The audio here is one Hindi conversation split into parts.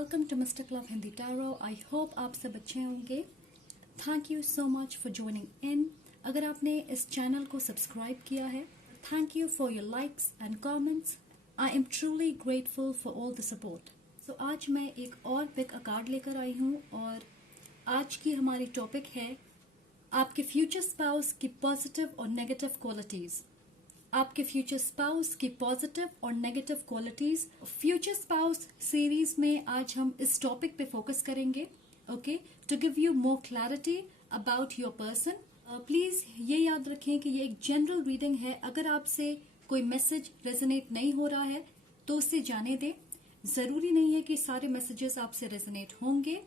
Welcome to mister club Hindi tarot. I hope आप सब अच्छे होंगे। Thank you so much for joining in. अगर आपने इस चैनल को सब्सक्राइब किया है, thank you for your likes and comments. I am truly grateful for all the support. So आज मैं एक और पिक अ कार्ड लेकर आई हूँ और आज की हमारी टॉपिक है आपके फ्यूचर स्पाउस की पॉजिटिव और नेगेटिव क्वालिटीज। आपके फ्यूचर स्पाउस की पॉजिटिव और negative qualities. Future spouse series में आज हम इस टॉपिक पे फोकस करेंगे, okay, to give you more clarity about your person. Please ये याद रखें कि ये एक जनरल रीडिंग है। अगर आपसे कोई मैसेज रेजोनेट नहीं हो रहा है तो उसे जाने दें। जरूरी नहीं है कि सारे मैसेजेस आपसे रेजोनेट होंगे।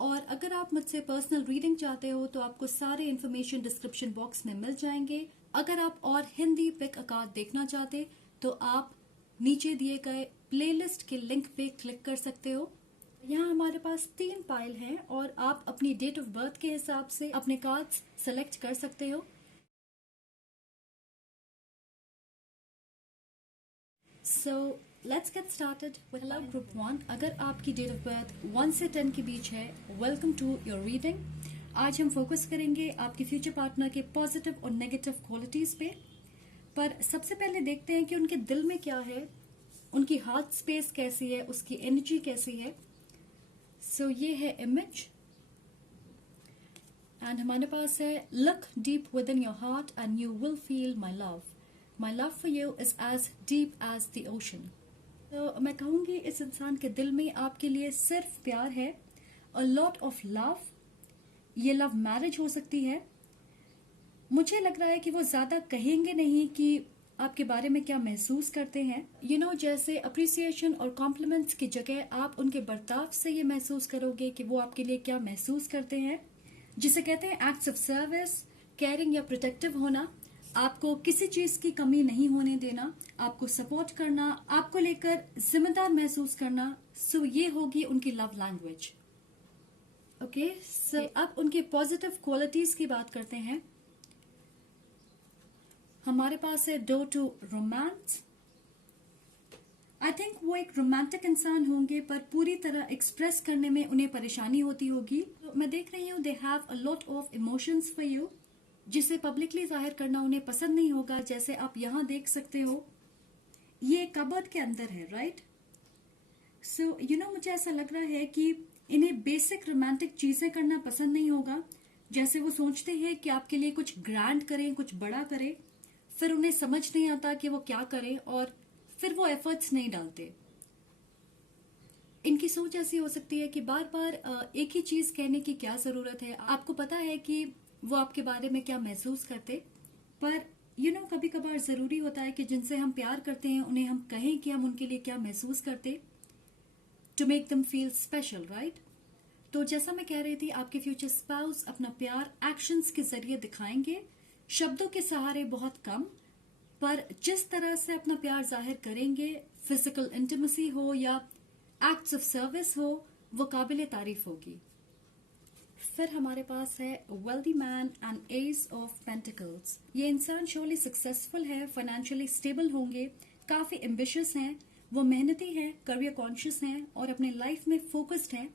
और अगर आप मुझसे पर्सनल रीडिंग चाहते हो तो आपको सारे इन्फॉर्मेशन डिस्क्रिप्शन बॉक्स में मिल जाएंगे। अगर आप और हिंदी पिक अ कार्ड देखना चाहते तो आप नीचे दिए गए प्लेलिस्ट के लिंक पे क्लिक कर सकते हो। यहाँ हमारे पास 3 पाइल हैं और आप अपनी डेट ऑफ बर्थ के हिसाब से अपने कार्ड्स सेलेक्ट कर सकते हो। So let's get started with group 1। अगर आपकी डेट ऑफ बर्थ 1 से 10 के बीच है, वेलकम टू योर रीडिंग। आज हम फोकस करेंगे आपके फ्यूचर पार्टनर के पॉजिटिव और नेगेटिव क्वालिटीज पे। पर सबसे पहले देखते हैं कि उनके दिल में क्या है, उनकी हार्ट स्पेस कैसी है, उसकी एनर्जी कैसी है। सो ये है इमेज एंड हमारे पास है look deep within your heart and you will feel my love. My love for you is as deep as the ocean. तो मैं कहूंगी इस इंसान के दिल में आपके लिए सिर्फ प्यार है, अ लॉट ऑफ लव। ये लव मैरिज हो सकती है। मुझे लग रहा है कि वो ज्यादा कहेंगे नहीं कि आपके बारे में क्या महसूस करते हैं। यू नो, जैसे अप्रिसिएशन और कॉम्प्लीमेंट्स की जगह आप उनके बर्ताव से ये महसूस करोगे कि वो आपके लिए क्या महसूस करते हैं, जिसे कहते हैं एक्ट्स ऑफ सर्विस, केयरिंग या प्रोटेक्टिव होना। आपको किसी चीज की कमी नहीं होने देना, आपको सपोर्ट करना, आपको लेकर जिम्मेदार महसूस करना। सो ये होगी उनकी लव लैंग्वेज। ओके, सो अब उनकी पॉजिटिव क्वालिटीज की बात करते हैं। हमारे पास है door to romance. I think वो एक रोमांटिक इंसान होंगे पर पूरी तरह एक्सप्रेस करने में उन्हें परेशानी होती होगी। तो मैं देख रही हूँ they have a lot of emotions for you, जिसे पब्लिकली जाहिर करना उन्हें पसंद नहीं होगा। जैसे आप यहाँ देख सकते हो, ये कबर्ड के अंदर है, राइट। सो यू नो, मुझे ऐसा लग रहा है कि इन्हें बेसिक रोमांटिक चीजें करना पसंद नहीं होगा। जैसे वो सोचते हैं कि आपके लिए कुछ ग्रैंड करें, कुछ बड़ा करें, फिर उन्हें समझ नहीं आता कि वो क्या करें और फिर वो एफर्ट्स नहीं डालते। इनकी सोच ऐसी हो सकती है कि बार बार एक ही चीज कहने की क्या जरूरत है। आपको पता है कि वो आपके बारे में क्या महसूस करते, पर यू नो कभी कभार जरूरी होता है कि जिनसे हम प्यार करते हैं उन्हें हम कहें कि हम उनके लिए क्या महसूस करते, to make them feel special, right. तो जैसा मैं कह रही थी, आपके फ्यूचर स्पाउस अपना प्यार एक्शंस के जरिए दिखाएंगे, शब्दों के सहारे बहुत कम। पर जिस तरह से अपना प्यार जाहिर करेंगे, फिजिकल इंटीमेसी हो या एक्ट्स ऑफ सर्विस हो, वो काबिल तारीफ होगी। फिर हमारे पास है wealthy man and S of pentacles. ये इंसान शोली सक्सेसफुल है, फाइनेंशियली स्टेबल होंगे, काफी एम्बिशियस हैं, वो मेहनती हैं, करियर कॉन्शियस हैं और अपने लाइफ में फोकस्ड हैं।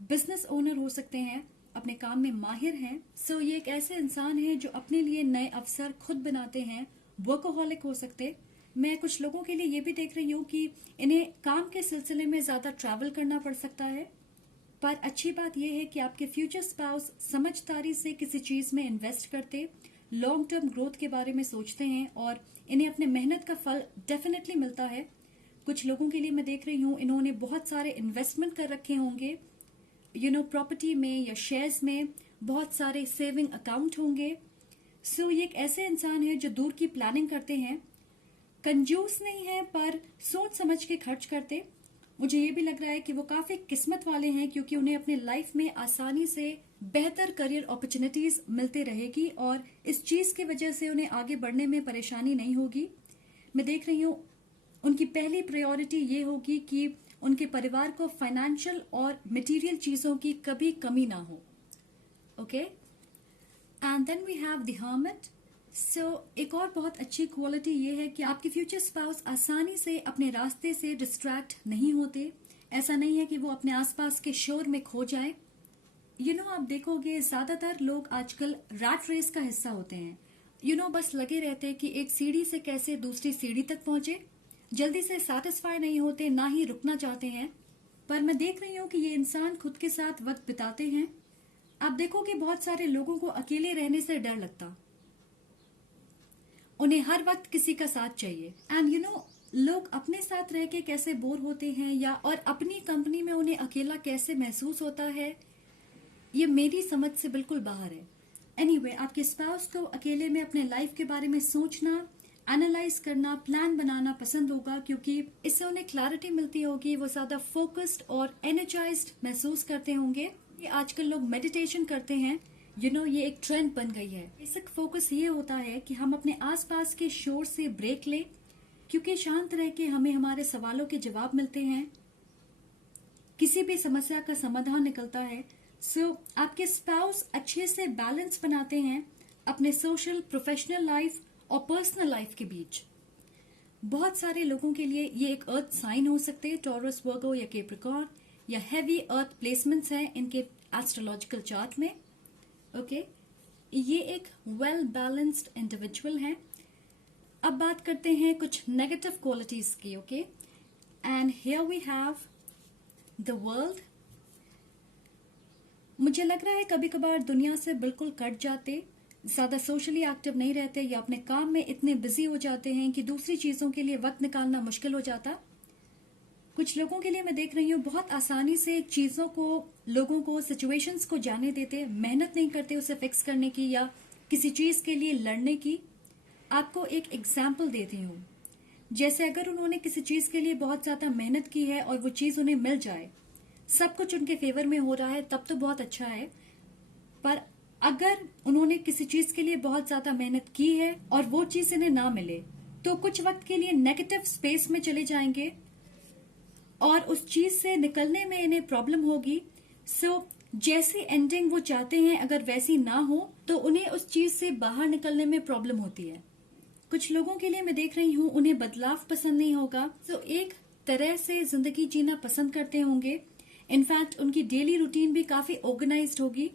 बिजनेस ओनर हो सकते हैं, अपने काम में माहिर हैं। सो ये एक ऐसे इंसान है जो अपने लिए नए अवसर खुद बनाते हैं, वर्कोहॉलिक हो सकते। मैं कुछ लोगों के लिए ये भी देख रही हूँ कि इन्हें काम के सिलसिले में ज्यादा ट्रैवल करना पड़ सकता है। पर अच्छी बात यह है कि आपके फ्यूचर स्पाउस समझदारी से किसी चीज में इन्वेस्ट करते, लॉन्ग टर्म ग्रोथ के बारे में सोचते हैं और इन्हें अपने मेहनत का फल डेफिनेटली मिलता है। कुछ लोगों के लिए मैं देख रही हूँ इन्होंने बहुत सारे इन्वेस्टमेंट कर रखे होंगे, यू नो, प्रॉपर्टी में या शेयर्स में, बहुत सारे सेविंग अकाउंट होंगे। सो ये एक ऐसे इंसान है जो दूर की प्लानिंग करते हैं, कंजूस नहीं है पर सोच समझ के खर्च करते। मुझे ये भी लग रहा है कि वो काफी किस्मत वाले हैं क्योंकि उन्हें अपने लाइफ में आसानी से बेहतर करियर अपॉर्चुनिटीज मिलते रहेगी और इस चीज की वजह से उन्हें आगे बढ़ने में परेशानी नहीं होगी। मैं देख रही हूँ उनकी पहली प्रायोरिटी ये होगी कि उनके परिवार को फाइनेंशियल और मटेरियल चीजों की कभी कमी ना हो। Okay, and then we have the hermit. So एक और बहुत अच्छी क्वालिटी ये है कि आपके फ्यूचर स्पाउस आसानी से अपने रास्ते से डिस्ट्रैक्ट नहीं होते। ऐसा नहीं है कि वो अपने आसपास के शोर में खो जाए। आप देखोगे ज्यादातर लोग आजकल रैट रेस का हिस्सा होते हैं। बस लगे रहते हैं कि एक सीढ़ी से कैसे दूसरी सीढ़ी तक पहुंचे। जल्दी से सेटिस्फाई नहीं होते, ना ही रुकना चाहते हैं। पर मैं देख रही हूँ कि ये इंसान खुद के साथ वक्त बिताते हैं। आप देखोगे बहुत सारे लोगों को अकेले रहने से डर लगता, उन्हें हर वक्त किसी का साथ चाहिए। एंड लोग अपने साथ रह के कैसे बोर होते हैं या और अपनी कंपनी में उन्हें अकेला कैसे महसूस होता है, ये मेरी समझ से बिल्कुल बाहर है। एनीवे, आपके स्पाउस को अकेले में अपने लाइफ के बारे में सोचना, एनालाइज करना, प्लान बनाना पसंद होगा, क्योंकि इससे उन्हें क्लैरिटी मिलती होगी, वो ज्यादा फोकस्ड और एनर्जाइज्ड महसूस करते होंगे। ये आजकल लोग मेडिटेशन करते हैं, ये एक ट्रेंड बन गई है। बेसिक फोकस ये होता है कि हम अपने आसपास के शोर से ब्रेक लें, क्योंकि शांत रह के हमें हमारे सवालों के जवाब मिलते हैं, किसी भी समस्या का समाधान निकलता है। आपके स्पाउस अच्छे से बैलेंस बनाते हैं अपने सोशल, प्रोफेशनल लाइफ और पर्सनल लाइफ के बीच। बहुत सारे लोगों के लिए ये एक अर्थ साइन हो सकते हैं, टॉरस, वर्गो या कैप्रिकॉर्न, या हैवी अर्थ प्लेसमेंट्स हैं इनके एस्ट्रोलॉजिकल चार्ट में। ओके, ये एक वेल बैलेंस्ड इंडिविजुअल है। अब बात करते हैं कुछ नेगेटिव क्वालिटीज की। Okay, and here we have the world. मुझे लग रहा है कभी कभार दुनिया से बिल्कुल कट जाते, ज्यादा सोशली एक्टिव नहीं रहते, या अपने काम में इतने बिजी हो जाते हैं कि दूसरी चीजों के लिए वक्त निकालना मुश्किल हो जाता। कुछ लोगों के लिए मैं देख रही हूँ बहुत आसानी से चीजों को, लोगों को, सिचुएशंस को जाने देते, मेहनत नहीं करते उसे फिक्स करने की या किसी चीज के लिए लड़ने की। आपको एक एग्जाम्पल देती हूँ। जैसे अगर उन्होंने किसी चीज के लिए बहुत ज्यादा मेहनत की है और वो चीज उन्हें मिल जाए, सब कुछ उनके फेवर में हो रहा है, तब तो बहुत अच्छा है। पर अगर उन्होंने किसी चीज के लिए बहुत ज्यादा मेहनत की है और वो चीज इन्हें ना मिले, तो कुछ वक्त के लिए नेगेटिव स्पेस में चले जाएंगे और उस चीज से निकलने में इन्हें प्रॉब्लम होगी। जैसी एंडिंग वो चाहते हैं अगर वैसी ना हो, तो उन्हें उस चीज से बाहर निकलने में प्रॉब्लम होती है। कुछ लोगों के लिए मैं देख रही हूँ उन्हें बदलाव पसंद नहीं होगा, एक तरह से जिंदगी जीना पसंद करते होंगे। इनफैक्ट उनकी डेली रूटीन भी काफी ऑर्गेनाइज्ड होगी।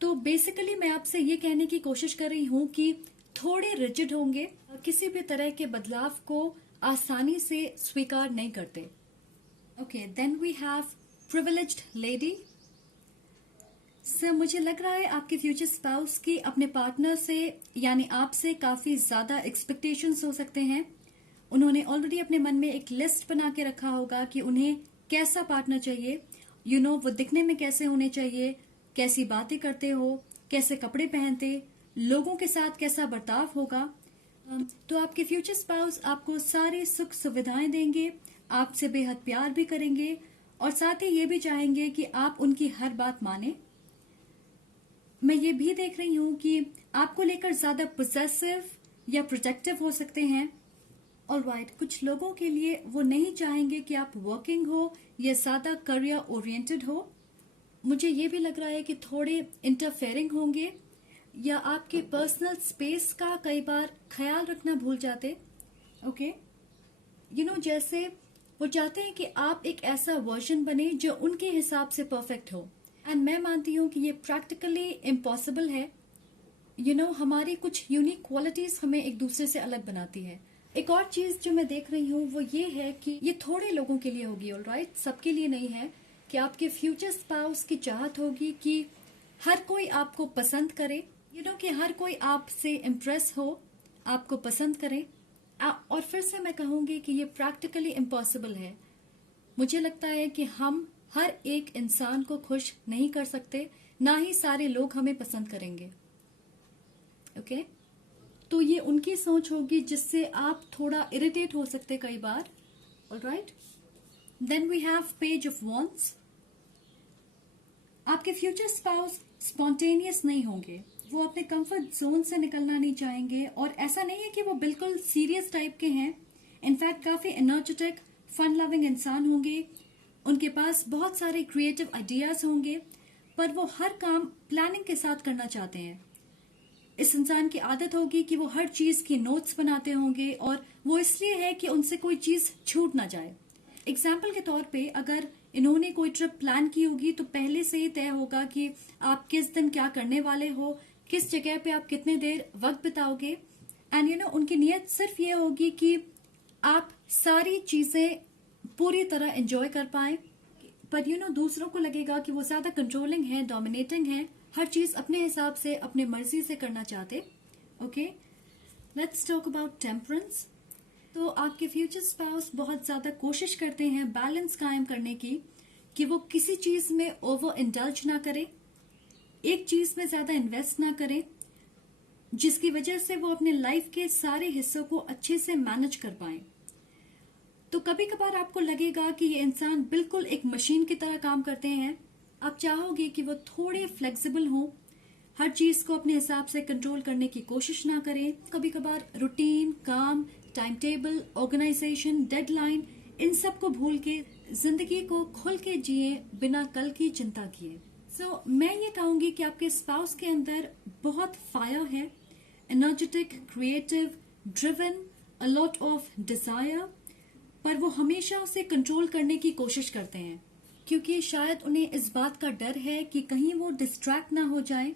तो बेसिकली मैं आपसे ये कहने की कोशिश कर रही हूँ कि थोड़े रिजिड होंगे, किसी भी तरह के बदलाव को आसानी से स्वीकार नहीं करते। Okay, then we have privileged lady. Sir, मुझे लग रहा है आपके फ्यूचर स्पाउस की अपने पार्टनर से यानी आपसे काफी ज्यादा एक्सपेक्टेशंस हो सकते हैं। उन्होंने ऑलरेडी अपने मन में एक लिस्ट बना के रखा होगा कि उन्हें कैसा पार्टनर चाहिए। वो दिखने में कैसे होने चाहिए, कैसी बातें करते हो, कैसे कपड़े पहनते, लोगों के साथ कैसा बर्ताव होगा। तो आपके फ्यूचर स्पाउस आपको सारी सुख सुविधाएं देंगे, आपसे बेहद प्यार भी करेंगे और साथ ही ये भी चाहेंगे कि आप उनकी हर बात माने। मैं ये भी देख रही हूँ कि आपको लेकर ज्यादा पोसेसिव या प्रोटेक्टिव हो सकते हैं। ऑलराइट, कुछ लोगों के लिए वो नहीं चाहेंगे कि आप वर्किंग हो या ज्यादा करियर ओरिएंटेड हो। मुझे ये भी लग रहा है कि थोड़े इंटरफेयरिंग होंगे या आपके पर्सनल स्पेस का कई बार ख्याल रखना भूल जाते। ओके, जैसे वो चाहते हैं कि आप एक ऐसा वर्जन बने जो उनके हिसाब से परफेक्ट हो। एंड मैं मानती हूँ कि ये प्रैक्टिकली इम्पॉसिबल है। हमारी कुछ यूनिक क्वालिटीज हमें एक दूसरे से अलग बनाती है। एक और चीज जो मैं देख रही हूँ वो ये है कि ये थोड़े लोगों के लिए होगी, ऑलराइट, सबके लिए नहीं है, कि आपके फ्यूचर स्पाउस की चाहत होगी कि हर कोई आपको पसंद करे, कि हर कोई आपसे इम्प्रेस हो, आपको पसंद करे। और फिर से मैं कहूंगी कि ये प्रैक्टिकली इम्पॉसिबल है। मुझे लगता है कि हम हर एक इंसान को खुश नहीं कर सकते, ना ही सारे लोग हमें पसंद करेंगे। ओके, तो ये उनकी सोच होगी जिससे आप थोड़ा इरिटेट हो सकते कई बार। Alright, then we have page of wands. आपके फ्यूचर स्पाउस स्पॉन्टेनियस नहीं होंगे, वो अपने कंफर्ट जोन से निकलना नहीं चाहेंगे। और ऐसा नहीं है कि वो बिल्कुल सीरियस टाइप के हैं, इनफैक्ट काफी एनर्जेटिक, फन लविंग इंसान होंगे। उनके पास बहुत सारे क्रिएटिव आइडियाज होंगे, पर वो हर काम प्लानिंग के साथ करना चाहते हैं। इस इंसान की आदत होगी कि वो हर चीज की नोट्स बनाते होंगे, और वो इसलिए है कि उनसे कोई चीज छूट ना जाए। एग्जाम्पल के तौर पे अगर इन्होंने कोई ट्रिप प्लान की होगी तो पहले से ही तय होगा कि आप किस दिन क्या करने वाले हो, किस जगह पे आप कितने देर वक्त बिताओगे। एंड उनकी नीयत सिर्फ ये होगी कि आप सारी चीजें पूरी तरह एंजॉय कर पाए। पर दूसरों को लगेगा कि वो ज्यादा कंट्रोलिंग है, डोमिनेटिंग है, हर चीज अपने हिसाब से अपने मर्जी से करना चाहते। Okay, let's talk about temperance. तो आपके फ्यूचर स्पाउस बहुत ज्यादा कोशिश करते हैं बैलेंस कायम करने की, कि वो किसी चीज में ओवर इंडल्ज ना करे, एक चीज में ज्यादा इन्वेस्ट ना करे, जिसकी वजह से वो अपने लाइफ के सारे हिस्सों को अच्छे से मैनेज कर पाए। तो कभी कभार आपको लगेगा कि ये इंसान बिल्कुल एक मशीन की तरह काम करते हैं। आप चाहोगे कि वो थोड़े फ्लेक्सिबल हों, हर चीज को अपने हिसाब से कंट्रोल करने की कोशिश ना करें। कभी कभार रूटीन, काम, टाइम टेबल, ऑर्गेनाइजेशन, डेडलाइन, इन सब को भूल के जिंदगी को खुल के जिए बिना कल की चिंता किए। सो मैं ये कहूंगी कि आपके स्पाउस के अंदर बहुत फायर है, energetic, creative, driven, a lot of desire, पर वो हमेशा उसे कंट्रोल करने की कोशिश करते हैं, क्योंकि शायद उन्हें इस बात का डर है कि कहीं वो डिस्ट्रैक्ट ना हो जाए,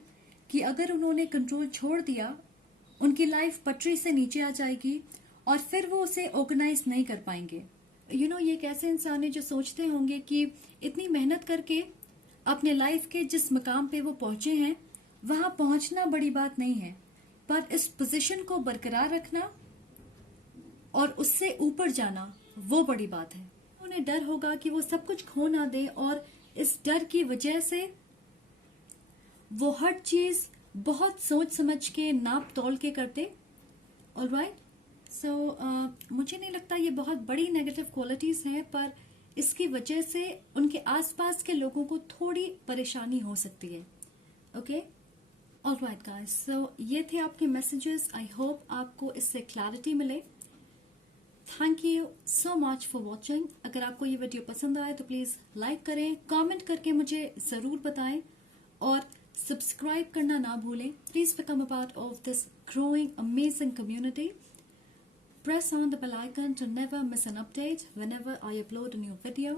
कि अगर उन्होंने कंट्रोल छोड़ दिया उनकी लाइफ पटरी से नीचे आ जाएगी और फिर वो उसे ऑर्गेनाइज नहीं कर पाएंगे। ये एक ऐसे इंसान है जो सोचते होंगे कि इतनी मेहनत करके अपने लाइफ के जिस मकाम पे वो पहुंचे हैं वहां पहुंचना बड़ी बात नहीं है, पर इस पोजीशन को बरकरार रखना और उससे ऊपर जाना वो बड़ी बात है। उन्हें डर होगा कि वो सब कुछ खो ना दे, और इस डर की वजह से वो हर चीज बहुत सोच समझ के, नाप तोल के करते। ऑलराइट, सो मुझे नहीं लगता ये बहुत बड़ी नेगेटिव क्वालिटीज हैं, पर इसकी वजह से उनके आसपास के लोगों को थोड़ी परेशानी हो सकती है। ओके, ऑलराइट गाइस, सो ये थे आपके मैसेजेस। आई होप आपको इससे क्लैरिटी मिले। Thank you so much for watching. अगर आपको ये वीडियो पसंद आए तो प्लीज लाइक करें, कमेंट करके मुझे जरूर बताएं और सब्सक्राइब करना ना भूलें। Please become a part of this growing amazing community. Press on the bell icon to never miss an update whenever I upload a new video.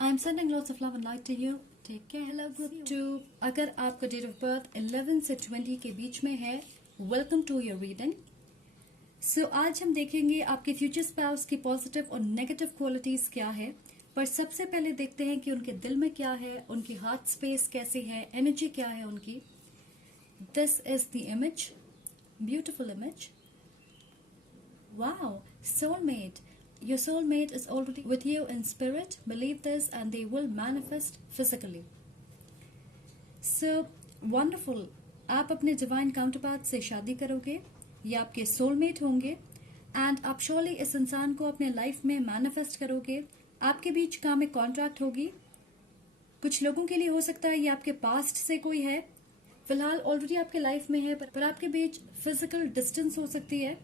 I'm sending lots of love and light to you. Take care. Hello group 2. अगर आपका डेट ऑफ बर्थ 11 से 20 के बीच में है, वेलकम टू योर रीडिंग। सो आज हम देखेंगे आपके फ्यूचर स्पाउस की पॉजिटिव और नेगेटिव क्वालिटीज क्या है। पर सबसे पहले देखते हैं कि उनके दिल में क्या है, उनकी हार्ट स्पेस कैसी है, एनर्जी क्या है उनकी। This is the image, beautiful image. Wow, soulmate. Your soulmate is already with you in spirit. Believe this and they will manifest physically. So, wonderful. आप अपने डिवाइन काउंटरपार्ट से शादी करोगे, ये आपके सोलमेट होंगे, एंड आप श्योरली इस इंसान को अपने लाइफ में मैनिफेस्ट करोगे। आपके बीच कामिक कॉन्ट्रैक्ट होगी। कुछ लोगों के लिए हो सकता है ये आपके पास्ट से कोई है, फिलहाल ऑलरेडी आपके लाइफ में है, पर आपके बीच फिजिकल डिस्टेंस हो सकती है।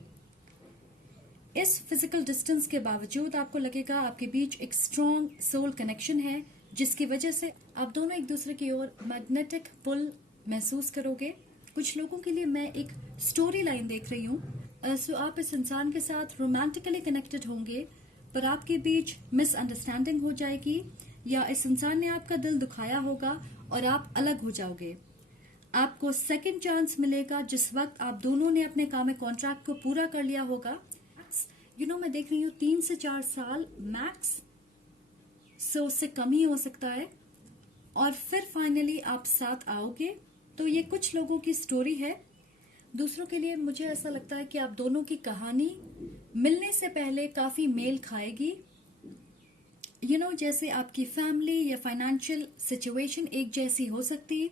इस फिजिकल डिस्टेंस के बावजूद आपको लगेगा आपके बीच एक स्ट्रॉन्ग सोल कनेक्शन है, जिसकी वजह से आप दोनों एक दूसरे की ओर मैग्नेटिक पुल महसूस करोगे। कुछ लोगों के लिए मैं एक स्टोरी लाइन देख रही हूँ। सो आप इस इंसान के साथ रोमांटिकली कनेक्टेड होंगे, पर आपके बीच मिसअंडरस्टैंडिंग हो जाएगी, या इस इंसान ने आपका दिल दुखाया होगा और आप अलग हो जाओगे। आपको सेकंड चांस मिलेगा जिस वक्त आप दोनों ने अपने कामिक कॉन्ट्रैक्ट को पूरा कर लिया होगा। मैं देख रही हूँ 3 से 4 साल मैक्स, सो उससे कम ही हो सकता है, और फिर फाइनली आप साथ आओगे। तो ये कुछ लोगों की स्टोरी है। दूसरों के लिए मुझे ऐसा लगता है कि आप दोनों की कहानी मिलने से पहले काफी मेल खाएगी। जैसे आपकी फैमिली या फाइनेंशियल सिचुएशन एक जैसी हो सकती,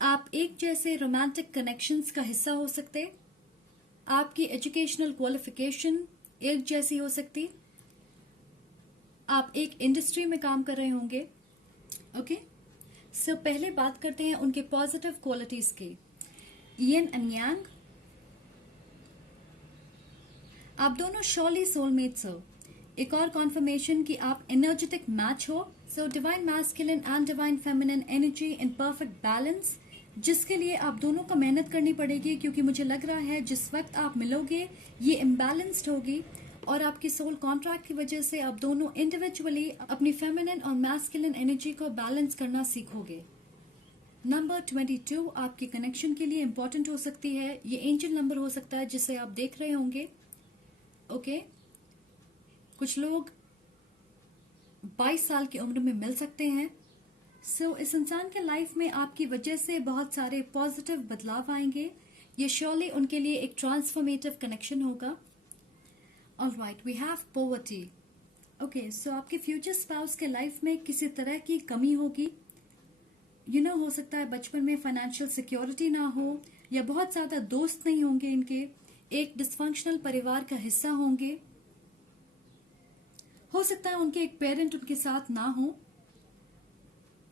आप एक जैसे रोमांटिक कनेक्शंस का हिस्सा हो सकते, आपकी एजुकेशनल क्वालिफिकेशन एक जैसी हो सकती, आप एक इंडस्ट्री में काम कर रहे होंगे। ओके, सो पहले बात करते हैं उनके पॉजिटिव क्वालिटीज की। यिन एंड यांग, आप दोनों श्योरली सोलमेट्स हो। एक और कॉन्फर्मेशन कि आप एनर्जेटिक मैच हो। So divine masculine and divine feminine energy in perfect balance, जिसके लिए आप दोनों को मेहनत करनी पड़ेगी, क्योंकि मुझे लग रहा है जिस वक्त आप मिलोगे ये इम्बैलेंस्ड होगी। और आपकी सोल कॉन्ट्रैक्ट की वजह से आप दोनों इंडिविजुअली अपनी फेमिनिन और मैस्कुलिन एनर्जी को बैलेंस करना सीखोगे। नंबर 22 आपके कनेक्शन के लिए इंपॉर्टेंट हो सकती है। ये एंजल नंबर हो सकता है जिसे आप देख रहे होंगे। ओके, कुछ लोग 22 साल की उम्र में मिल सकते हैं। इस इंसान के लाइफ में आपकी वजह से बहुत सारे पॉजिटिव बदलाव आएंगे। ये श्योरली उनके लिए एक ट्रांसफॉर्मेटिव कनेक्शन होगा। Alright, we have poverty. Okay, so आपके फ्यूचर स्पाउस के लाइफ में किसी तरह की कमी होगी। हो सकता है बचपन में फाइनेंशियल सिक्योरिटी ना हो, या बहुत ज्यादा दोस्त नहीं होंगे इनके, एक डिसफंक्शनल परिवार का हिस्सा होंगे। हो सकता है उनके एक पेरेंट उनके साथ ना हो।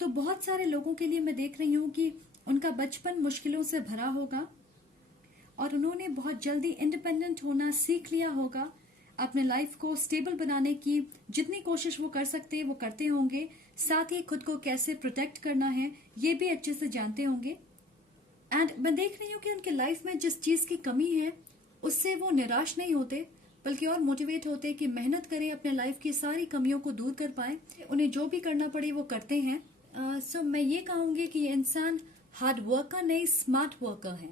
तो बहुत सारे लोगों के लिए मैं देख रही हूं कि उनका बचपन मुश्किलों से भरा होगा और उन्होंने बहुत जल्दी इंडिपेंडेंट होना सीख लिया होगा। अपने लाइफ को स्टेबल बनाने की जितनी कोशिश वो कर सकते हैं वो करते होंगे। साथ ही खुद को कैसे प्रोटेक्ट करना है ये भी अच्छे से जानते होंगे। एंड मैं देख रही हूँ कि उनके लाइफ में जिस चीज की कमी है उससे वो निराश नहीं होते, बल्कि और मोटिवेट होते कि मेहनत करें, अपने लाइफ की सारी कमियों को दूर कर पाए। उन्हें जो भी करना पड़े वो करते हैं। सो मैं ये कहूंगी कि ये इंसान हार्ड वर्कर नहीं, स्मार्ट वर्कर है।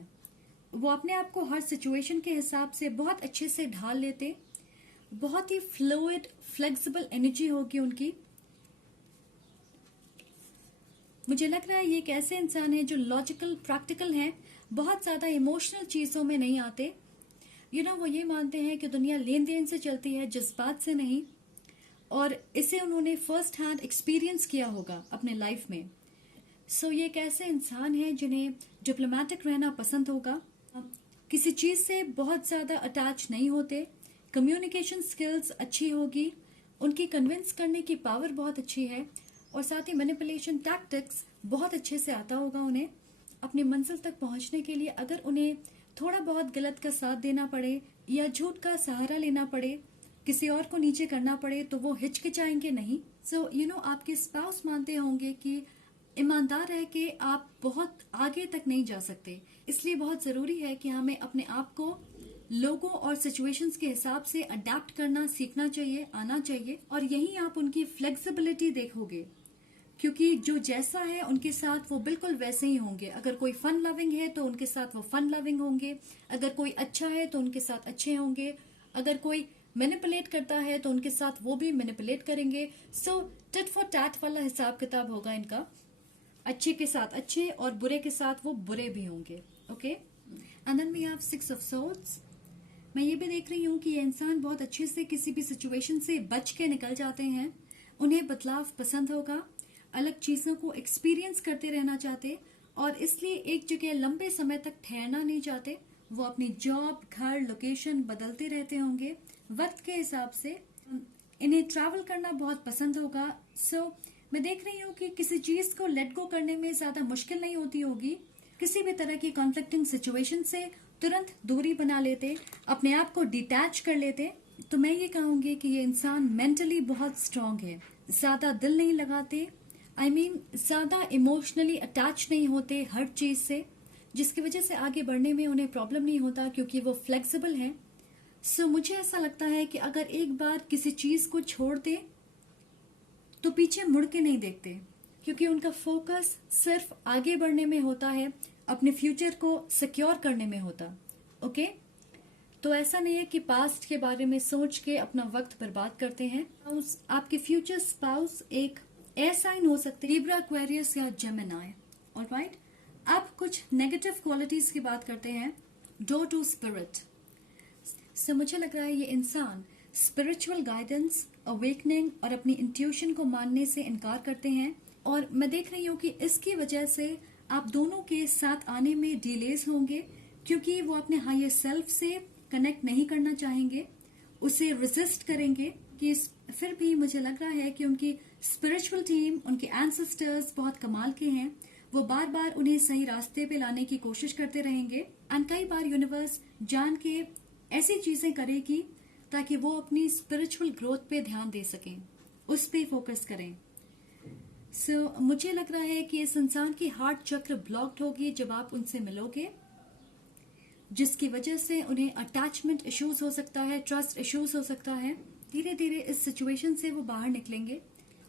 वो अपने आप को हर सिचुएशन के हिसाब से बहुत अच्छे से ढाल लेते। बहुत ही फ्लूइड, फ्लेक्सिबल एनर्जी होगी उनकी। मुझे लग रहा है ये एक ऐसे इंसान है जो लॉजिकल, प्रैक्टिकल हैं, बहुत ज्यादा इमोशनल चीजों में नहीं आते। वो ये मानते हैं कि दुनिया लेन देन से चलती है, जज्बात से नहीं। और इसे उन्होंने फर्स्ट हैंड एक्सपीरियंस किया होगा अपने लाइफ में। ये एक ऐसे इंसान है जिन्हें डिप्लोमेटिक रहना पसंद होगा, किसी चीज से बहुत ज्यादा अटैच नहीं होते। कम्युनिकेशन स्किल्स अच्छी होगी, उनकी कन्विंस करने की पावर बहुत अच्छी है, और साथ ही मैनिपुलेशन टैक्टिक्स बहुत अच्छे से आता होगा उन्हें। अपनी मंजिल तक पहुंचने के लिए अगर उन्हें थोड़ा बहुत गलत का साथ देना पड़े या झूठ का सहारा लेना पड़े, किसी और को नीचे करना पड़े, तो वो हिचकिचाएंगे नहीं। आपके स्पाउस मानते होंगे कि ईमानदार है कि आप बहुत आगे तक नहीं जा सकते, इसलिए बहुत जरूरी है कि हमें अपने आप को लोगों और सिचुएशंस के हिसाब से अडेप्ट करना सीखना चाहिए, आना चाहिए। और यही आप उनकी फ्लेक्सिबिलिटी देखोगे, क्योंकि जो जैसा है उनके साथ वो बिल्कुल वैसे ही होंगे। अगर कोई फन लविंग है तो उनके साथ वो फन लविंग होंगे, अगर कोई अच्छा है तो उनके साथ अच्छे होंगे, अगर कोई मैनिपुलेट करता है तो उनके साथ वो भी मैनिपुलेट करेंगे। टिट फॉर टैट वाला हिसाब किताब होगा इनका। अच्छे के साथ अच्छे और बुरे के साथ वो बुरे भी होंगे। Okay, and then we have 6 of swords. मैं ये भी देख रही हूँ कि ये इंसान बहुत अच्छे से किसी भी सिचुएशन से बच के निकल जाते हैं। उन्हें बदलाव पसंद होगा, अलग चीजों को एक्सपीरियंस करते रहना चाहते, और इसलिए एक जगह लंबे समय तक ठहरना नहीं चाहते। वो अपनी जॉब, घर, लोकेशन बदलते रहते होंगे वक्त के हिसाब से। इन्हें ट्रैवल करना बहुत पसंद होगा। मैं देख रही हूँ कि किसी चीज को लेट गो करने में ज्यादा मुश्किल नहीं होती होगी। किसी भी तरह की कॉन्फ्लिक्टिंग सिचुएशन से तुरंत दूरी बना लेते, अपने आप को डिटैच कर लेते। तो मैं ये कहूंगी कि ये इंसान मेंटली बहुत स्ट्रांग है, ज्यादा दिल नहीं लगाते, ज्यादा इमोशनली अटैच नहीं होते हर चीज से, जिसकी वजह से आगे बढ़ने में उन्हें प्रॉब्लम नहीं होता, क्योंकि वो फ्लेक्सिबल है। मुझे ऐसा लगता है कि अगर एक बार किसी चीज को छोड़ दे तो पीछे मुड़ के नहीं देखते, क्योंकि उनका फोकस सिर्फ आगे बढ़ने में होता है, अपने फ्यूचर को सिक्योर करने में होता। ओके, तो ऐसा नहीं है कि पास्ट के बारे में सोच के अपना वक्त बर्बाद करते हैं। आपके फ्यूचर स्पाउस एक एयर साइन हो सकते हैं, लिब्रा, एक्वेरियस या जेमिनी। ऑलराइट, अब कुछ नेगेटिव क्वालिटीज की बात करते हैं। Door to spirit. मुझे लग रहा है ये इंसान स्पिरिचुअल गाइडेंस, अवेकनिंग और अपनी इंट्यूशन को मानने से इनकार करते हैं, और मैं देख रही हूँ कि इसकी वजह से आप दोनों के साथ आने में डिलेज होंगे, क्योंकि वो अपने हायर सेल्फ से कनेक्ट नहीं करना चाहेंगे, उसे रेजिस्ट करेंगे। कि फिर भी मुझे लग रहा है कि उनकी स्पिरिचुअल टीम, उनके एंसेस्टर्स बहुत कमाल के हैं। वो बार बार उन्हें सही रास्ते पे लाने की कोशिश करते रहेंगे, एंड कई बार यूनिवर्स जान के ऐसी चीजें करेगी ताकि वो अपनी स्पिरिचुअल ग्रोथ पे ध्यान दे सकें, उस पे फोकस करें। मुझे लग रहा है कि इस इंसान की हार्ट चक्र ब्लॉक्ड होगी जब आप उनसे मिलोगे। जिसकी वजह से उन्हें अटैचमेंट इश्यूज हो सकता है, ट्रस्ट इश्यूज हो सकता है। धीरे धीरे इस सिचुएशन से वो बाहर निकलेंगे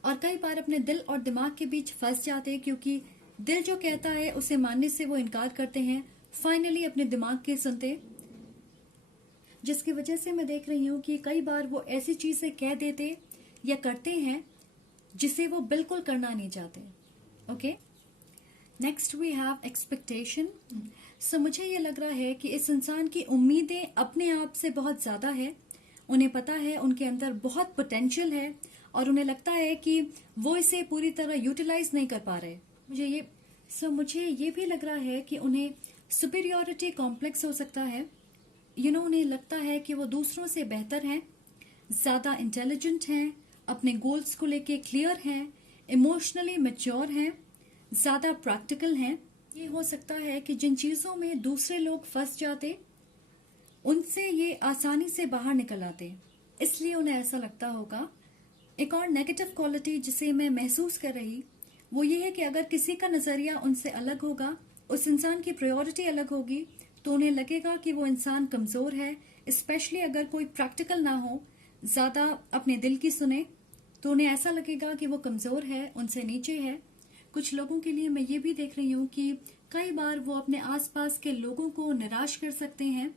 और कई बार अपने दिल और दिमाग के बीच फंस जाते हैं, क्योंकि दिल जो कहता है उसे मानने से वो इनकार करते हैं, फाइनली अपने दिमाग के सुनते, जिसकी वजह से मैं देख रही हूँ कि कई बार वो ऐसी चीजें कह देते या करते हैं जिसे वो बिल्कुल करना नहीं चाहते। Okay, next we have expectation. So मुझे ये लग रहा है कि इस इंसान की उम्मीदें अपने आप से बहुत ज्यादा है। उन्हें पता है उनके अंदर बहुत पोटेंशियल है और उन्हें लगता है कि वो इसे पूरी तरह यूटिलाइज नहीं कर पा रहे। मुझे ये भी लग रहा है कि उन्हें सुपीरियोरिटी कॉम्प्लेक्स हो सकता है। उन्हें लगता है कि वो दूसरों से बेहतर हैं, ज्यादा इंटेलिजेंट हैं, अपने गोल्स को लेके क्लियर हैं, इमोशनली मैच्योर हैं, ज्यादा प्रैक्टिकल हैं। ये हो सकता है कि जिन चीजों में दूसरे लोग फंस जाते उनसे ये आसानी से बाहर निकल आते, इसलिए उन्हें ऐसा लगता होगा। एक और नेगेटिव क्वालिटी जिसे मैं महसूस कर रही वो ये है कि अगर किसी का नजरिया उनसे अलग होगा, उस इंसान की प्रायोरिटी अलग होगी, तो उन्हें लगेगा कि वो इंसान कमजोर है। स्पेशली अगर कोई प्रैक्टिकल ना हो, ज्यादा अपने दिल की सुने, तो उन्हें ऐसा लगेगा कि वो कमजोर है, उनसे नीचे है। कुछ लोगों के लिए मैं ये भी देख रही हूँ कि कई बार वो अपने आसपास के लोगों को निराश कर सकते हैं,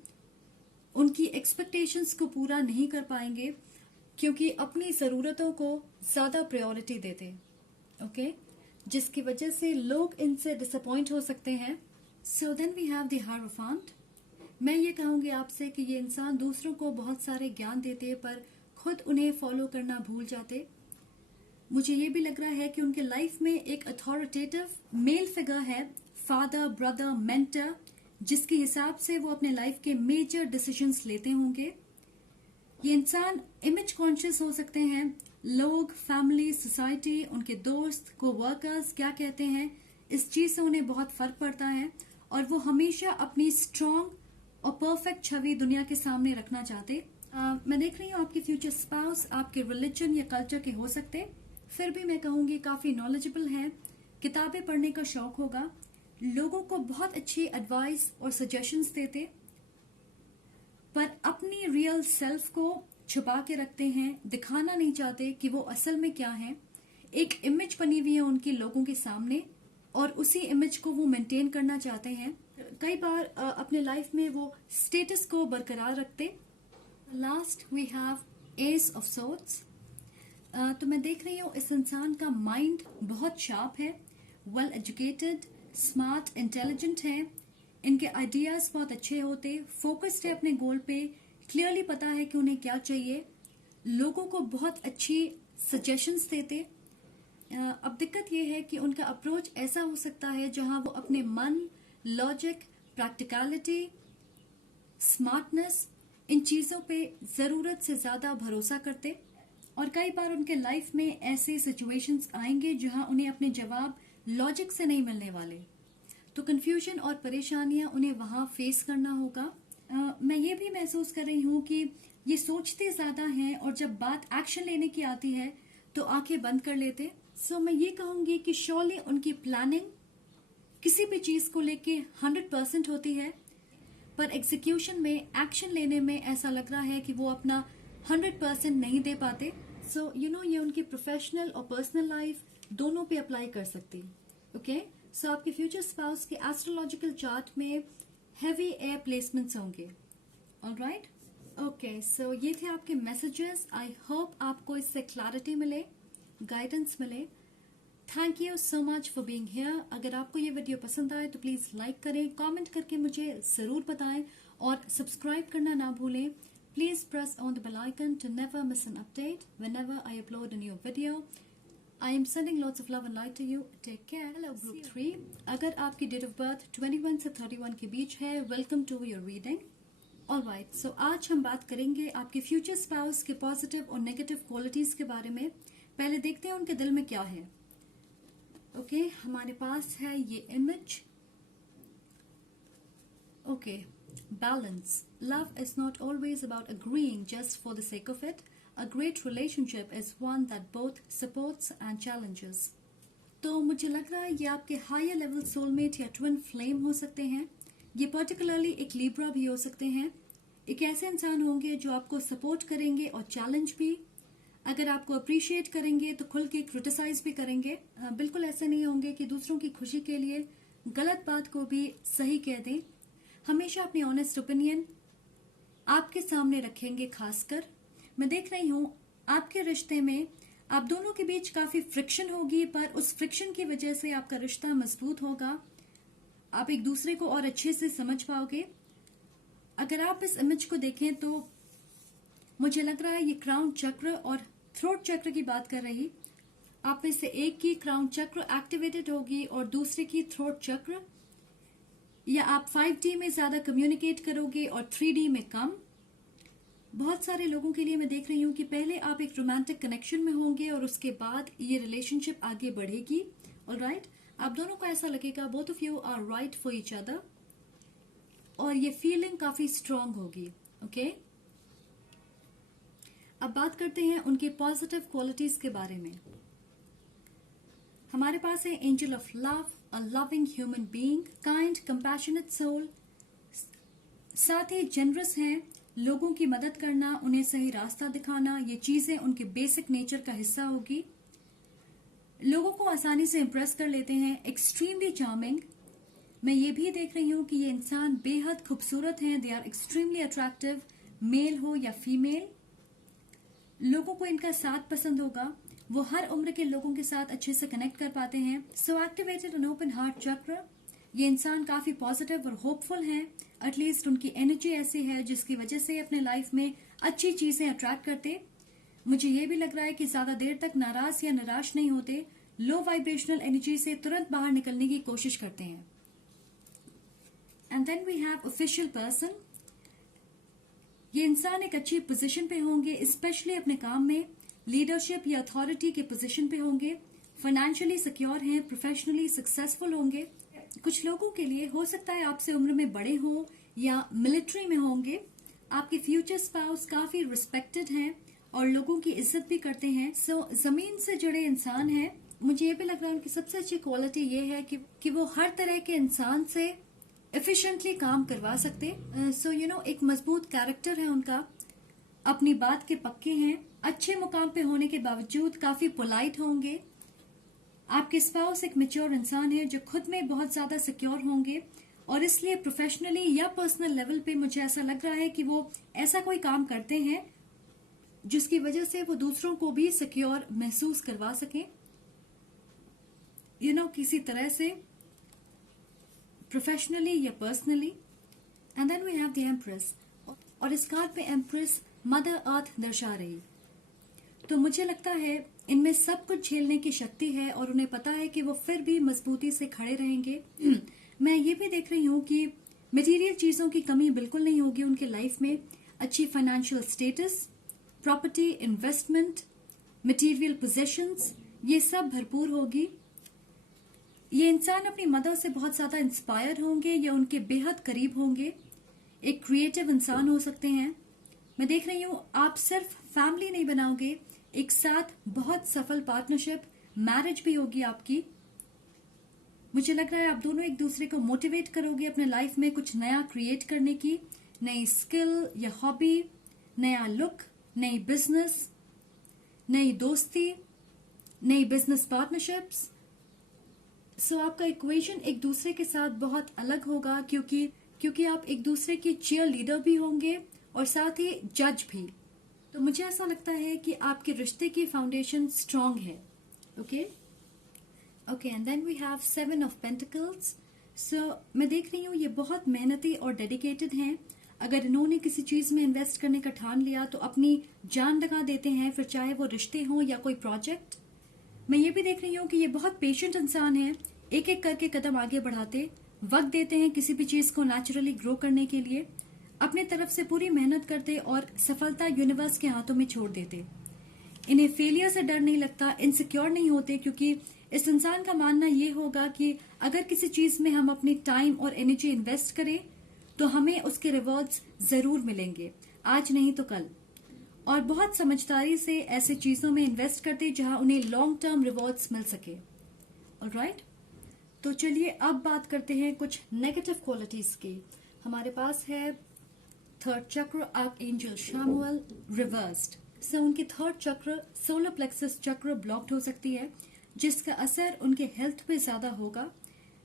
उनकी एक्सपेक्टेशंस को पूरा नहीं कर पाएंगे क्योंकि अपनी जरूरतों को ज्यादा प्रायोरिटी देते। ओके, जिसकी वजह से लोग इनसे डिसअपॉइंट हो सकते हैं। So then we have the hierophant. मैं ये कहूंगी आपसे कि ये इंसान दूसरों को बहुत सारे ज्ञान देते पर खुद उन्हें फॉलो करना भूल जाते। मुझे ये भी लग रहा है कि उनके लाइफ में एक अथॉरिटेटिव मेल फिगर है, फादर, ब्रदर, मेंटर, जिसके हिसाब से वो अपने लाइफ के मेजर डिसीजंस लेते होंगे। ये इंसान इमेज कॉन्शियस हो सकते हैं। लोग, फैमिली, सोसाइटी, उनके दोस्त, कोवर्कर्स क्या कहते हैं, इस चीज से उन्हें बहुत फर्क पड़ता है और वो हमेशा अपनी स्ट्रॉन्ग और परफेक्ट छवि दुनिया के सामने रखना चाहते। मैं देख रही हूँ आपके फ्यूचर स्पाउस आपके रिलीजन या कल्चर के हो सकते, फिर भी मैं कहूंगी काफी नॉलेजेबल है, किताबें पढ़ने का शौक होगा, लोगों को बहुत अच्छी एडवाइस और सजेशंस देते, पर अपनी रियल सेल्फ को छुपा के रखते हैं, दिखाना नहीं चाहते कि वो असल में क्या है। एक इमेज बनी हुई है उनकी लोगों के सामने और उसी इमेज को वो मेंटेन करना चाहते हैं। कई बार अपने लाइफ में वो स्टेटस को बरकरार रखते। Last we have ace of swords. तो मैं देख रही हूँ इस इंसान का माइंड बहुत शार्प है, वेल एजुकेटेड, स्मार्ट, इंटेलिजेंट है, इनके आइडियाज बहुत अच्छे होते, फोकस्ड है अपने गोल पे, क्लियरली पता है कि उन्हें क्या चाहिए, लोगों को बहुत अच्छी सजेशंस देते। अब दिक्कत यह है कि उनका अप्रोच ऐसा हो सकता है जहां वो अपने मन, लॉजिक, प्रैक्टिकलिटी, स्मार्टनेस, इन चीजों पे जरूरत से ज्यादा भरोसा करते और कई बार उनके लाइफ में ऐसे सिचुएशंस आएंगे जहां उन्हें अपने जवाब लॉजिक से नहीं मिलने वाले, तो कंफ्यूजन और परेशानियां उन्हें वहां फेस करना होगा। मैं ये भी महसूस कर रही हूँ कि ये सोचते ज्यादा हैं और जब बात एक्शन लेने की आती है तो आंखें बंद कर लेते। सो मैं ये कहूंगी कि श्योरली उनकी प्लानिंग किसी भी चीज को लेके 100% होती है, पर एग्जीक्यूशन में, एक्शन लेने में ऐसा लग रहा है कि वो अपना 100% नहीं दे पाते। सो ये उनकी प्रोफेशनल और पर्सनल लाइफ दोनों पे अप्लाई कर सकती। ओके, सो आपके फ्यूचर स्पाउस के एस्ट्रोलॉजिकल चार्ट में हैवी एयर प्लेसमेंट्स होंगे। ऑलराइट, ओके, सो ये थे आपके मैसेजेस। आई होप आपको इससे क्लैरिटी मिले, गाइडेंस मिले। Thank you so much for being here. अगर आपको ये वीडियो पसंद आए तो प्लीज लाइक करें, कमेंट करके मुझे जरूर बताएं और सब्सक्राइब करना ना भूलें। Please press on the bell icon to never miss an update whenever I upload a new video. I am sending lots of love and light to you. Take care. Hello group 3. अगर आपकी डेट ऑफ बर्थ 21 से 31 के बीच है, welcome to your reading. Alright, so आज हम बात करेंगे आपके फ्यूचर स्पाउस के पॉजिटिव और नेगेटिव क्वालिटीज के बारे में। पहले देखते हैं उनके दिल में क्या है। ओके, हमारे पास है ये image. Okay, balance. Love is not always about agreeing just for the sake of it. A great relationship is one that both supports and challenges. तो मुझे लग रहा है ये आपके हायर लेवल सोलमेट या ट्विन फ्लेम हो सकते हैं। ये पर्टिकुलरली एक लिब्रा भी हो सकते हैं। एक ऐसे इंसान होंगे जो आपको सपोर्ट करेंगे और चैलेंज भी। अगर आपको अप्रिशिएट करेंगे तो खुल के क्रिटिसाइज भी करेंगे। बिल्कुल ऐसे नहीं होंगे कि दूसरों की खुशी के लिए गलत बात को भी सही कह दें। हमेशा अपनी ऑनेस्ट ओपिनियन आपके सामने रखेंगे। खासकर मैं देख रही हूँ आपके रिश्ते में आप दोनों के बीच काफी फ्रिक्शन होगी, पर उस फ्रिक्शन की वजह से आपका रिश्ता मजबूत होगा। आप एक दूसरे को और अच्छे से समझ पाओगे। अगर आप इस इमेज को देखें तो मुझे लग रहा है ये क्राउन चक्र और थ्रोट चक्र की बात कर रही। आप में से एक की क्राउन चक्र एक्टिवेटेड होगी और दूसरे की थ्रोट चक्र। या आप 5D में ज्यादा कम्युनिकेट करोगे और 3D में कम। बहुत सारे लोगों के लिए मैं देख रही हूँ कि पहले आप एक रोमांटिक कनेक्शन में होंगे और उसके बाद ये रिलेशनशिप आगे बढ़ेगी। ऑलराइट, आप दोनों को ऐसा लगेगा both of you are right for each other और ये फीलिंग काफी स्ट्रांग होगी। ओके, अब बात करते हैं उनकी पॉजिटिव क्वालिटीज के बारे में। हमारे पास है angel of love, a loving human being, kind compassionate soul. साथ ही जेनरस हैं, लोगों की मदद करना, उन्हें सही रास्ता दिखाना, ये चीजें उनके बेसिक नेचर का हिस्सा होगी। लोगों को आसानी से इंप्रेस कर लेते हैं, एक्सट्रीमली चार्मिंग। मैं ये भी देख रही हूँ कि ये इंसान बेहद खूबसूरत हैं। They are extremely attractive, male हो या फीमेल। लोगों को इनका साथ पसंद होगा। वो हर उम्र के लोगों के साथ अच्छे से कनेक्ट कर पाते हैं। सो एक्टिवेटेड एन ओपन हार्ट चक्र। ये इंसान काफी पॉजिटिव और होपफुल हैं। एटलीस्ट उनकी एनर्जी ऐसी है जिसकी वजह से अपने लाइफ में अच्छी चीजें अट्रैक्ट करते। मुझे ये भी लग रहा है कि ज्यादा देर तक नाराज या निराश नहीं होते। लो वाइब्रेशनल एनर्जी से तुरंत बाहर निकलने की कोशिश करते हैं। And then we have official person. ये इंसान एक अच्छी पोजीशन पे होंगे, स्पेशली अपने काम में लीडरशिप या अथॉरिटी के पोजीशन पे होंगे। फाइनेंशियली सिक्योर हैं, प्रोफेशनली सक्सेसफुल होंगे। कुछ लोगों के लिए हो सकता है आपसे उम्र में बड़े हों या मिलिट्री में होंगे। आपके फ्यूचर स्पाउस काफी रिस्पेक्टेड हैं और लोगों की इज्जत भी करते हैं। सो जमीन से जुड़े इंसान हैं। मुझे ये भी लग रहा है उनकी सबसे अच्छी क्वालिटी ये है कि वो हर तरह के इंसान से एफिशिएंटली काम करवा सकते। सो एक मजबूत कैरेक्टर है उनका। अपनी बात के पक्के हैं। अच्छे मुकाम पे होने के बावजूद काफी पोलाइट होंगे। आपके स्पाउस एक मैच्योर इंसान है जो खुद में बहुत ज्यादा सिक्योर होंगे और इसलिए प्रोफेशनली या पर्सनल लेवल पे मुझे ऐसा लग रहा है कि वो ऐसा कोई काम करते हैं जिसकी वजह से वो दूसरों को भी सिक्योर महसूस करवा सकें। किसी तरह से प्रोफेशनली या personally. And then we have the empress और इस कार्ड पे एम्प्रेस मदर अर्थ दर्शा रही। तो मुझे लगता है इनमें सब कुछ झेलने की शक्ति है और उन्हें पता है कि वो फिर भी मजबूती से खड़े रहेंगे। मैं ये भी देख रही हूँ कि मटेरियल चीजों की कमी बिल्कुल नहीं होगी उनके लाइफ में। अच्छी financial status, property, investment, material possessions, ये सब भरपूर होगी। ये इंसान अपनी मदर से बहुत ज्यादा इंस्पायर होंगे या उनके बेहद करीब होंगे। एक क्रिएटिव इंसान हो सकते हैं। मैं देख रही हूँ आप सिर्फ फैमिली नहीं बनाओगे, एक साथ बहुत सफल पार्टनरशिप, मैरिज भी होगी आपकी। मुझे लग रहा है आप दोनों एक दूसरे को मोटिवेट करोगे अपने लाइफ में कुछ नया क्रिएट करने की, नई स्किल या हॉबी, नया लुक, नई बिजनेस, नई दोस्ती, नई बिजनेस पार्टनरशिप्स। सो आपका इक्वेशन एक दूसरे के साथ बहुत अलग होगा क्योंकि आप एक दूसरे की चीयर लीडर भी होंगे और साथ ही जज भी। तो मुझे ऐसा लगता है कि आपके रिश्ते की फाउंडेशन स्ट्रांग है। Okay, and then we have 7 of pentacles. So मैं देख रही हूँ ये बहुत मेहनती और डेडिकेटेड हैं। अगर इन्होंने किसी चीज में इन्वेस्ट करने का ठान लिया तो अपनी जान लगा देते हैं, फिर चाहे वो रिश्ते हों या कोई प्रोजेक्ट। मैं ये भी देख रही हूँ कि ये बहुत पेशेंट इंसान है। एक एक करके कदम आगे बढ़ाते, वक्त देते हैं किसी भी चीज को नेचुरली ग्रो करने के लिए। अपने तरफ से पूरी मेहनत करते और सफलता यूनिवर्स के हाथों में छोड़ देते। इन्हें फेलियर से डर नहीं लगता, इनसिक्योर नहीं होते, क्योंकि इस इंसान का मानना ये होगा कि अगर किसी चीज में हम अपनी टाइम और एनर्जी इन्वेस्ट करें तो हमें उसके रिवॉर्ड्स जरूर मिलेंगे, आज नहीं तो कल। और बहुत समझदारी से ऐसे चीजों में इन्वेस्ट करते जहां उन्हें लॉन्ग टर्म रिवॉर्ड्स मिल सके। ऑलराइट, तो चलिए अब बात करते हैं कुछ नेगेटिव क्वालिटीज की। हमारे पास है थर्ड चक्र आर्कएंजल शैमुएल रिवर्स्ड। सो उनकी थर्ड चक्र सोलर प्लेक्सस चक्र ब्लॉक्ड हो सकती है, जिसका असर उनके हेल्थ पे ज्यादा होगा।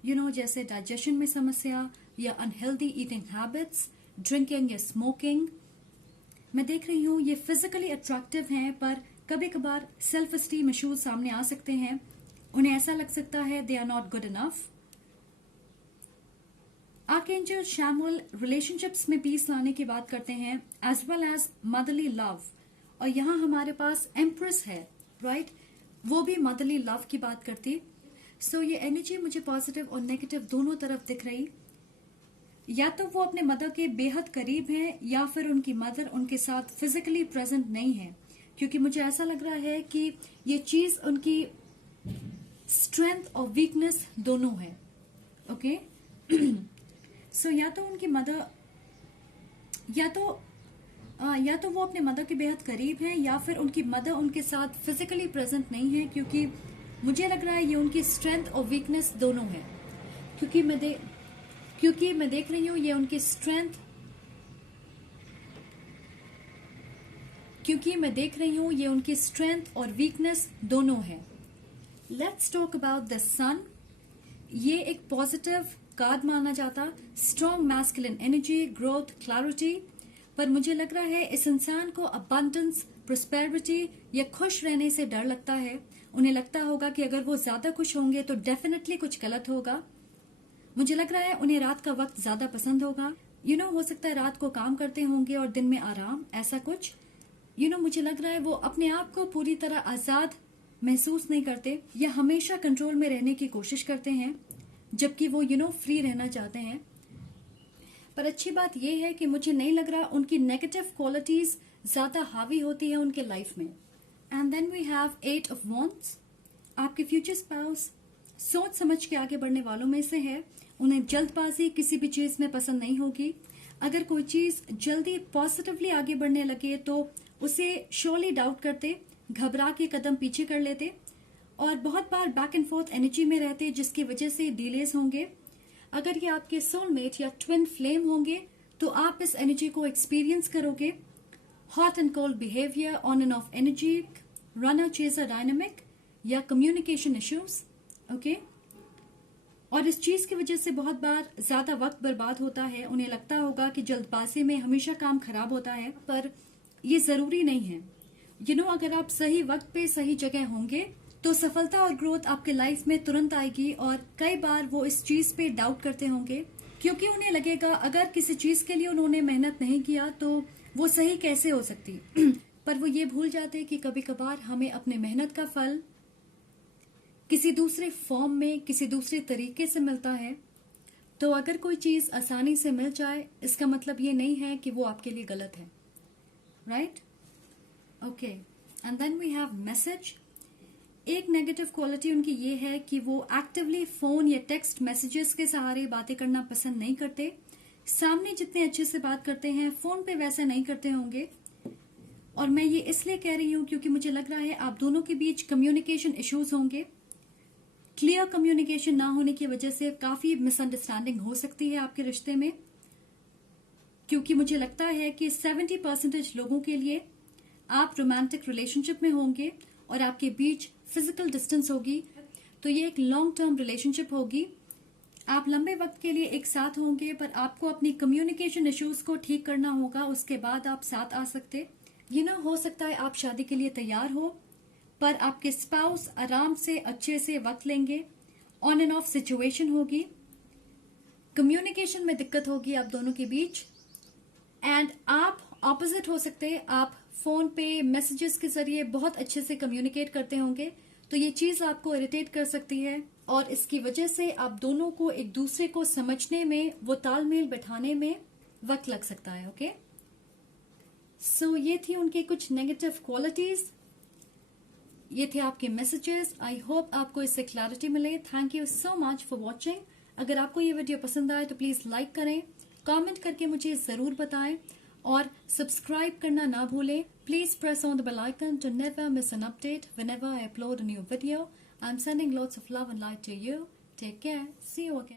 जैसे डाइजेशन में समस्या या अनहेल्दी ईटिंग हैबिट्स, ड्रिंकिंग या स्मोकिंग। मैं देख रही हूँ ये फिजिकली अट्रैक्टिव हैं, पर कभी कभार सेल्फ एस्टीम इश्यूज सामने आ सकते हैं। उन्हें ऐसा लग सकता है they are not good enough. Archangel Chamuel relationships में पीस लाने की बात करते हैं, as well as motherly love. और यहाँ हमारे पास एम्प्रेस है, राइट? वो भी मदरली लव की बात करती। सो ये एनर्जी मुझे पॉजिटिव और नेगेटिव दोनों तरफ दिख रही। या तो वो अपने मदर के बेहद करीब हैं, या फिर उनकी मदर उनके साथ फिजिकली प्रेजेंट नहीं है, क्योंकि मुझे ऐसा लग रहा है कि ये चीज उनकी स्ट्रेंथ और वीकनेस दोनों है। ओके सो या तो उनकी मदर या तो वो अपने मदर के बेहद करीब हैं, या फिर उनकी मदर उनके साथ फिजिकली प्रेजेंट नहीं है, क्योंकि मुझे लग रहा है ये उनकी स्ट्रेंथ और वीकनेस दोनों है। क्योंकि मैं देख रही हूँ ये उनकी स्ट्रेंथ और वीकनेस दोनों है। लेट्स टॉक अबाउट द सन। ये एक पॉजिटिव कार्ड माना जाता, strong masculine energy, growth, clarity. पर मुझे लग रहा है इस इंसान को अबंडेंस, प्रोस्पेरिटी या खुश रहने से डर लगता है। उन्हें लगता होगा कि अगर वो ज्यादा खुश होंगे तो डेफिनेटली कुछ गलत होगा। मुझे लग रहा है उन्हें रात का वक्त ज्यादा पसंद होगा। हो सकता है रात को काम करते होंगे और दिन में आराम, ऐसा कुछ। मुझे लग रहा है वो अपने आप को पूरी तरह आजाद महसूस नहीं करते, या हमेशा कंट्रोल में रहने की कोशिश करते हैं, जबकि वो फ्री रहना चाहते हैं। पर अच्छी बात यह है कि मुझे नहीं लग रहा उनकी नेगेटिव क्वालिटीज ज्यादा हावी होती है उनके लाइफ में। And then we have 8 of wands. आपके फ्यूचर स्पाउस सोच समझ के आगे बढ़ने वालों में से है। उन्हें जल्दबाजी किसी भी चीज में पसंद नहीं होगी। अगर कोई चीज जल्दी पॉजिटिवली आगे बढ़ने लगे तो उसे श्योरली डाउट करते, घबरा के कदम पीछे कर लेते, और बहुत बार बैक एंड फोर्थ एनर्जी में रहते, जिसकी वजह से डिलेज होंगे। अगर ये आपके सोलमेट या ट्विन फ्लेम होंगे तो आप इस एनर्जी को एक्सपीरियंस करोगे। Hot and cold behaviour, on end of energy, runner chaser dynamic, या कम्युनिकेशन इश्यूज। ओके, और इस चीज की वजह से बहुत बार ज्यादा वक्त बर्बाद होता है। उन्हें लगता होगा कि जल्दबाजी में हमेशा काम खराब होता है, पर ये जरूरी नहीं है। अगर आप सही वक्त पे सही जगह होंगे तो सफलता और ग्रोथ आपके लाइफ में तुरंत आएगी। और कई बार वो इस चीज पे डाउट करते होंगे, क्योंकि उन्हें लगेगा अगर किसी चीज के लिए उन्होंने मेहनत नहीं किया तो वो सही कैसे हो सकती। पर वो ये भूल जाते कि कभी कभार हमें अपने मेहनत का फल किसी दूसरे फॉर्म में, किसी दूसरे तरीके से मिलता है। तो अगर कोई चीज आसानी से मिल जाए, इसका मतलब ये नहीं है कि वो आपके लिए गलत है, right? Okay, and then we have message. एक नेगेटिव क्वालिटी उनकी ये है कि वो एक्टिवली फोन या टेक्स्ट मैसेजेस के सहारे बातें करना पसंद नहीं करते। सामने जितने अच्छे से बात करते हैं, फोन पे वैसा नहीं करते होंगे। और मैं ये इसलिए कह रही हूं क्योंकि मुझे लग रहा है आप दोनों के बीच कम्युनिकेशन इश्यूज होंगे। क्लियर कम्युनिकेशन ना होने की वजह से काफी मिसअंडरस्टैंडिंग हो सकती है आपके रिश्ते में, क्योंकि मुझे लगता है कि 70% लोगों के लिए आप रोमांटिक रिलेशनशिप में होंगे और आपके बीच फिजिकल डिस्टेंस होगी। तो ये एक लॉन्ग टर्म रिलेशनशिप होगी। आप लंबे वक्त के लिए एक साथ होंगे, पर आपको अपनी कम्युनिकेशन इश्यूज को ठीक करना होगा, उसके बाद आप साथ आ सकते। हो सकता है आप शादी के लिए तैयार हो, पर आपके स्पाउस आराम से अच्छे से वक्त लेंगे। ऑन एंड ऑफ सिचुएशन होगी, कम्युनिकेशन में दिक्कत होगी आप दोनों के बीच। एंड आप ऑपोजिट हो सकते हैं, आप फोन पे मैसेजेस के जरिए बहुत अच्छे से कम्युनिकेट करते होंगे, तो ये चीज आपको इरिटेट कर सकती है, और इसकी वजह से आप दोनों को एक दूसरे को समझने में, वो तालमेल बैठाने में वक्त लग सकता है। ओके, सो ये थी उनके कुछ नेगेटिव क्वालिटीज, ये थे आपके मैसेजेस। आई होप आपको इससे क्लैरिटी मिले। Thank you so much for watching. अगर आपको ये वीडियो पसंद आए तो प्लीज लाइक करें, कमेंट करके मुझे जरूर बताएं, और सब्सक्राइब करना ना भूलें। Please press on the bell icon to never miss an update whenever I upload a new video. I am sending lots of love and light to you. Take care, see you again.